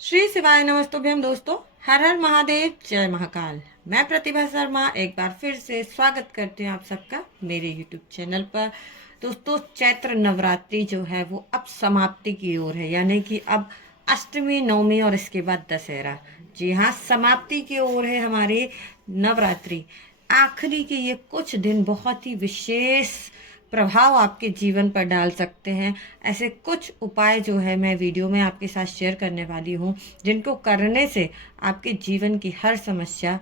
श्री शिवाय नमस्तुभ्यम दोस्तों। हर हर महादेव, जय महाकाल। मैं प्रतिभा शर्मा एक बार फिर से स्वागत करती हूँ आप सबका मेरे यूट्यूब चैनल पर। दोस्तों, चैत्र नवरात्रि जो है वो अब समाप्ति की ओर है, यानी कि अब अष्टमी, नवमी और इसके बाद दशहरा। जी हाँ, समाप्ति की ओर है हमारी नवरात्रि। आखिरी के ये कुछ दिन बहुत ही विशेष प्रभाव आपके जीवन पर डाल सकते हैं। ऐसे कुछ उपाय जो है मैं वीडियो में आपके साथ शेयर करने वाली हूँ, जिनको करने से आपके जीवन की हर समस्या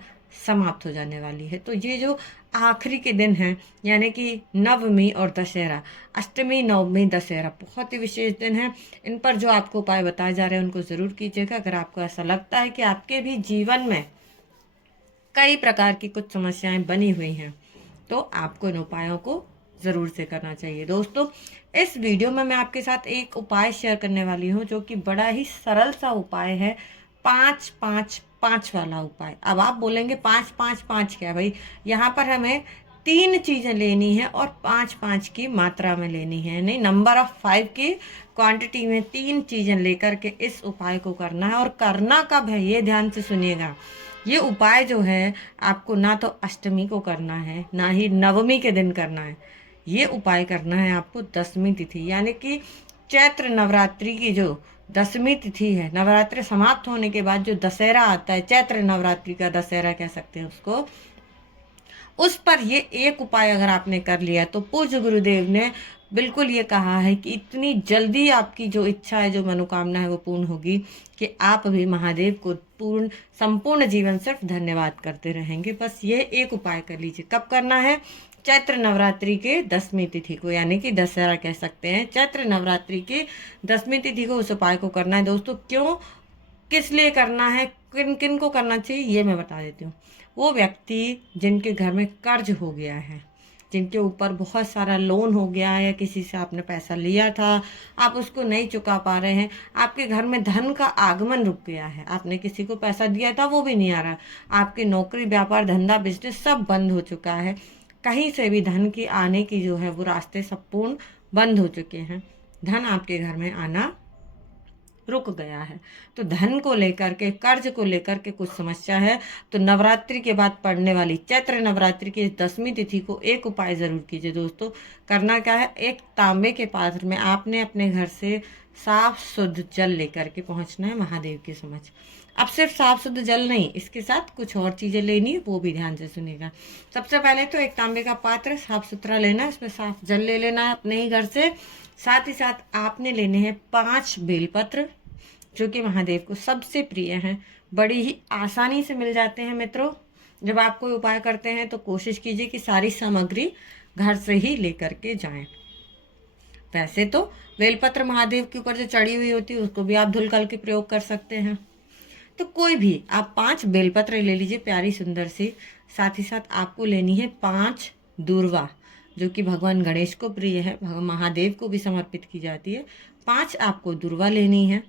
समाप्त हो जाने वाली है। तो ये जो आखिरी के दिन हैं, यानी कि नवमी और दशहरा, अष्टमी, नवमी, दशहरा, बहुत ही विशेष दिन हैं। इन पर जो आपको उपाय बताए जा रहे हैं उनको ज़रूर कीजिएगा। अगर आपको ऐसा लगता है कि आपके भी जीवन में कई प्रकार की कुछ समस्याएं बनी हुई हैं, तो आपको इन उपायों को ज़रूर से करना चाहिए। दोस्तों, इस वीडियो में मैं आपके साथ एक उपाय शेयर करने वाली हूँ, जो कि बड़ा ही सरल सा उपाय है। 5-5-5 वाला उपाय। अब आप बोलेंगे 5-5-5 क्या भाई? यहाँ पर हमें 3 चीज़ें लेनी है और 5-5 की मात्रा में लेनी है, नहीं, नंबर ऑफ 5 की क्वांटिटी में 3 चीज़ें लेकर के इस उपाय को करना है। और करना कब है, ये ध्यान से सुनिएगा। ये उपाय जो है आपको ना तो अष्टमी को करना है, ना ही नवमी के दिन करना है। ये उपाय करना है आपको दसवीं तिथि, यानी कि चैत्र नवरात्रि की जो दसवीं तिथि है। नवरात्रि समाप्त होने के बाद जो दशहरा आता है, चैत्र नवरात्रि का दशहरा कह सकते हैं उसको, उस पर ये एक उपाय अगर आपने कर लिया तो पूज्य गुरुदेव ने बिल्कुल ये कहा है कि इतनी जल्दी आपकी जो इच्छा है, जो मनोकामना है, वो पूर्ण होगी कि आप भी महादेव को पूर्ण संपूर्ण जीवन सिर्फ धन्यवाद करते रहेंगे। बस ये एक उपाय कर लीजिए। कब करना है? चैत्र नवरात्रि के दसवीं तिथि को, यानी कि दशहरा कह सकते हैं। चैत्र नवरात्रि के दसवीं तिथि को उस उपाय को करना है। दोस्तों, क्यों, किस लिए करना है, किन किन को करना चाहिए, ये मैं बता देती हूँ। वो व्यक्ति जिनके घर में कर्ज हो गया है, जिनके ऊपर बहुत सारा लोन हो गया है, किसी से आपने पैसा लिया था, आप उसको नहीं चुका पा रहे हैं, आपके घर में धन का आगमन रुक गया है, आपने किसी को पैसा दिया था वो भी नहीं आ रहा, आपकी नौकरी, व्यापार, धंधा, बिजनेस सब बंद हो चुका है, कहीं से भी धन की आने की जो है वो रास्ते सब पूर्ण बंद हो चुके हैं, धन आपके घर में आना रुक गया है। तो धन को लेकर के, कर्ज को लेकर के कुछ समस्या है, तो नवरात्रि के बाद पड़ने वाली चैत्र नवरात्रि की दसवीं तिथि को एक उपाय जरूर कीजिए। दोस्तों, करना क्या है, एक तांबे के पात्र में आपने अपने घर से साफ शुद्ध जल लेकर के पहुंचना है महादेव के समक्ष। अब सिर्फ साफ शुद्ध जल नहीं, इसके साथ कुछ और चीजें लेनी है, वो भी ध्यान से सुनिएगा। सबसे पहले तो एक तांबे का पात्र साफ सुथरा लेना है, उसमें साफ जल ले लेना है अपने ही घर से। साथ ही साथ आपने लेने हैं 5 बेलपत्र, जो कि महादेव को सबसे प्रिय हैं, बड़ी ही आसानी से मिल जाते हैं। मित्रों, जब आप कोई उपाय करते हैं तो कोशिश कीजिए कि सारी सामग्री घर से ही लेकर के जाएं। वैसे तो बेलपत्र महादेव के ऊपर जो चढ़ी हुई होती है उसको भी आप धुलकल के प्रयोग कर सकते हैं, तो कोई भी आप 5 बेलपत्र ले लीजिए, प्यारी सुंदर सी। साथ ही साथ आपको लेनी है 5 दूर्वा, जो कि भगवान गणेश को प्रिय है, महादेव को भी समर्पित की जाती है। 5 आपको दूर्वा लेनी है।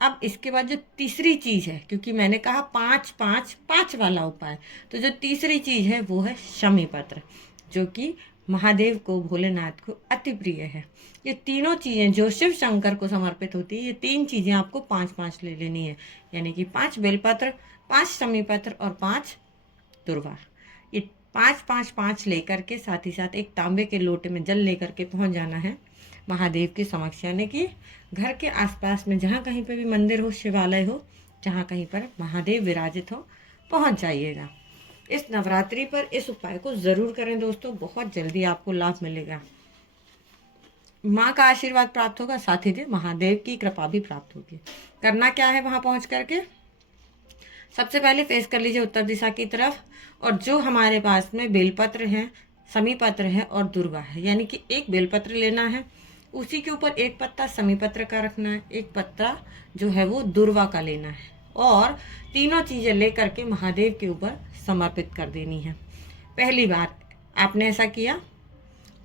अब इसके बाद जो तीसरी चीज है, क्योंकि मैंने कहा 5-5-5 वाला उपाय, तो जो तीसरी चीज है वो है शमी पत्र, जो कि महादेव को, भोलेनाथ को अति प्रिय है। ये तीनों चीजें जो शिव शंकर को समर्पित होती है, ये 3 चीजें आपको 5-5 ले लेनी है, यानी कि 5 बेलपत्र, 5 शमी पत्र और 5 दुर्वा। ये 5-5-5 लेकर के, साथ ही साथ एक तांबे के लोटे में जल लेकर के पहुंच जाना है महादेव के समक्ष, यानी कि घर के आसपास में जहाँ कहीं पे भी मंदिर हो, शिवालय हो, जहाँ कहीं पर महादेव विराजित हो, पहुँच जाइएगा। इस नवरात्रि पर इस उपाय को ज़रूर करें दोस्तों, बहुत जल्दी आपको लाभ मिलेगा। माँ का आशीर्वाद प्राप्त होगा, साथ ही महादेव की कृपा भी प्राप्त होगी। करना क्या है, वहाँ पहुँच करके सबसे पहले फेस कर लीजिए उत्तर दिशा की तरफ, और जो हमारे पास में बेलपत्र है, समी पत्र है और दुर्वा है, यानी कि एक बेलपत्र लेना है, उसी के ऊपर एक पत्ता समी पत्र का रखना है, एक पत्ता जो है वो दुर्वा का लेना है, और तीनों चीज़ें लेकर के महादेव के ऊपर समर्पित कर देनी है। पहली बार आपने ऐसा किया,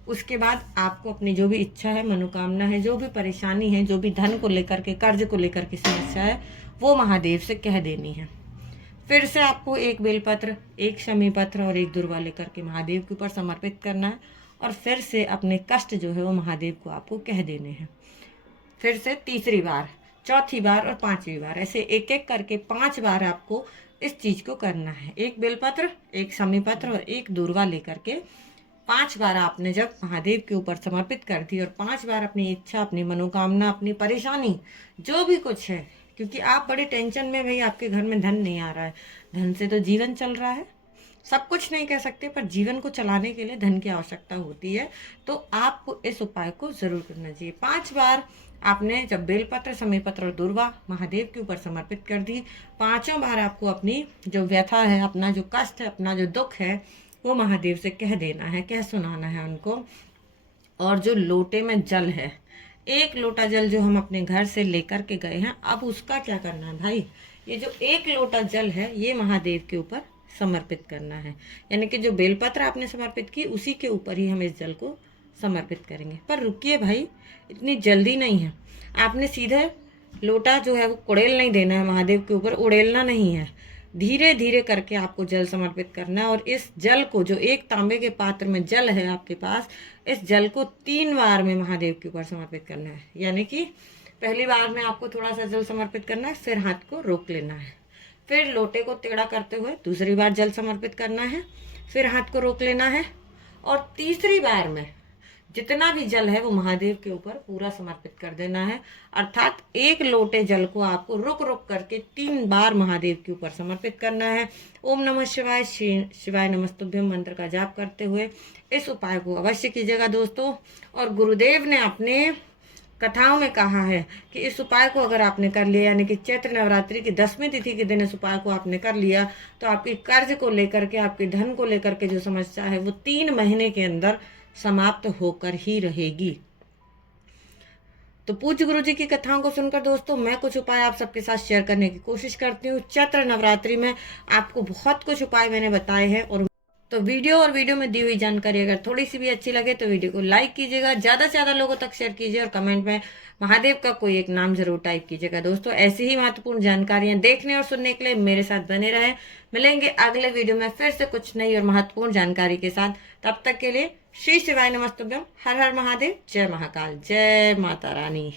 उसके बाद आपको अपनी जो भी इच्छा है, मनोकामना है, जो भी परेशानी है, जो भी धन को लेकर के, कर्ज को लेकर के समस्या है, वो महादेव से कह देनी है। फिर से आपको एक बेलपत्र, एक शमी पत्र और एक दुर्वा लेकर के महादेव के ऊपर समर्पित करना है, और फिर से अपने कष्ट जो है वो महादेव को आपको कह देने हैं। फिर से तीसरी बार चौथी बार और पांचवी बार, ऐसे एक एक करके 5 बार आपको इस चीज को करना है। एक बेलपत्र, एक शमी पत्र और एक दूर्वा लेकर के 5 बार आपने जब महादेव के ऊपर समर्पित कर दी और 5 बार अपनी इच्छा, अपनी मनोकामना, अपनी परेशानी जो भी कुछ है, क्योंकि आप बड़े टेंशन में, भाई आपके घर में धन नहीं आ रहा है, धन से तो जीवन चल रहा है, सब कुछ नहीं कह सकते पर जीवन को चलाने के लिए धन की आवश्यकता होती है, तो आपको इस उपाय को जरूर करना चाहिए। 5 बार आपने जब बेलपत्र, समीपत्र और दूर्वा महादेव के ऊपर समर्पित कर दी, 5 बार आपको अपनी जो व्यथा है, अपना जो कष्ट है, अपना जो दुख है, वो महादेव से कह देना है, कह सुनाना है उनको। और जो लोटे में जल है, 1 लोटा जल जो हम अपने घर से लेकर के गए हैं, अब उसका क्या करना है भाई, ये जो 1 लोटा जल है ये महादेव के ऊपर समर्पित करना है। यानी कि जो बेलपत्र आपने समर्पित की उसी के ऊपर ही हम इस जल को समर्पित करेंगे। पर रुकिए भाई, इतनी जल्दी नहीं है, आपने सीधे लोटा जो है वो कुड़ेल नहीं देना है महादेव के ऊपर, उड़ेलना नहीं है, धीरे धीरे करके आपको जल समर्पित करना है। और इस जल को, जो एक तांबे के पात्र में जल है आपके पास, इस जल को 3 बार में महादेव के ऊपर समर्पित करना है। यानी कि पहली बार में आपको थोड़ा सा जल समर्पित करना है, फिर हाथ को रोक लेना है, फिर लोटे को टेढ़ा करते हुए दूसरी बार जल समर्पित करना है, फिर हाथ को रोक लेना है, और तीसरी बार में जितना भी जल है वो महादेव के ऊपर पूरा समर्पित कर देना है। अर्थात 1 लोटे जल को आपको रुक रुक करके 3 बार महादेव के ऊपर समर्पित करना है। ओम नमः शिवाय, शिवाय नमस्तुभ्यम मंत्र का जाप करते हुए इस उपाय को अवश्य कीजिएगा दोस्तों। और गुरुदेव ने अपने कथाओं में कहा है कि इस उपाय को अगर आपने कर लिया, यानी कि चैत्र नवरात्रि की 10वीं तिथि के दिन इस उपाय को आपने कर लिया, तो आपकी कर्ज को लेकर के, आपके धन को लेकर के जो समस्या है वो 3 महीने के अंदर समाप्त होकर ही रहेगी। तो पूज्य गुरु जी की कथाओं को सुनकर दोस्तों मैं कुछ उपाय आप सबके साथ शेयर करने की कोशिश करती हूँ। चैत्र नवरात्रि में आपको बहुत कुछ उपाय मैंने बताए हैं। और तो वीडियो में दी हुई जानकारी अगर थोड़ी सी भी अच्छी लगे तो वीडियो को लाइक कीजिएगा, ज़्यादा से ज़्यादा लोगों तक शेयर कीजिए और कमेंट में महादेव का कोई एक नाम जरूर टाइप कीजिएगा। दोस्तों ऐसी ही महत्वपूर्ण जानकारियां देखने और सुनने के लिए मेरे साथ बने रहें। मिलेंगे अगले वीडियो में फिर से कुछ नई और महत्वपूर्ण जानकारी के साथ। तब तक के लिए श्री शिवाय नमस्तुभ्यम, हर हर महादेव, जय महाकाल, जय माता रानी।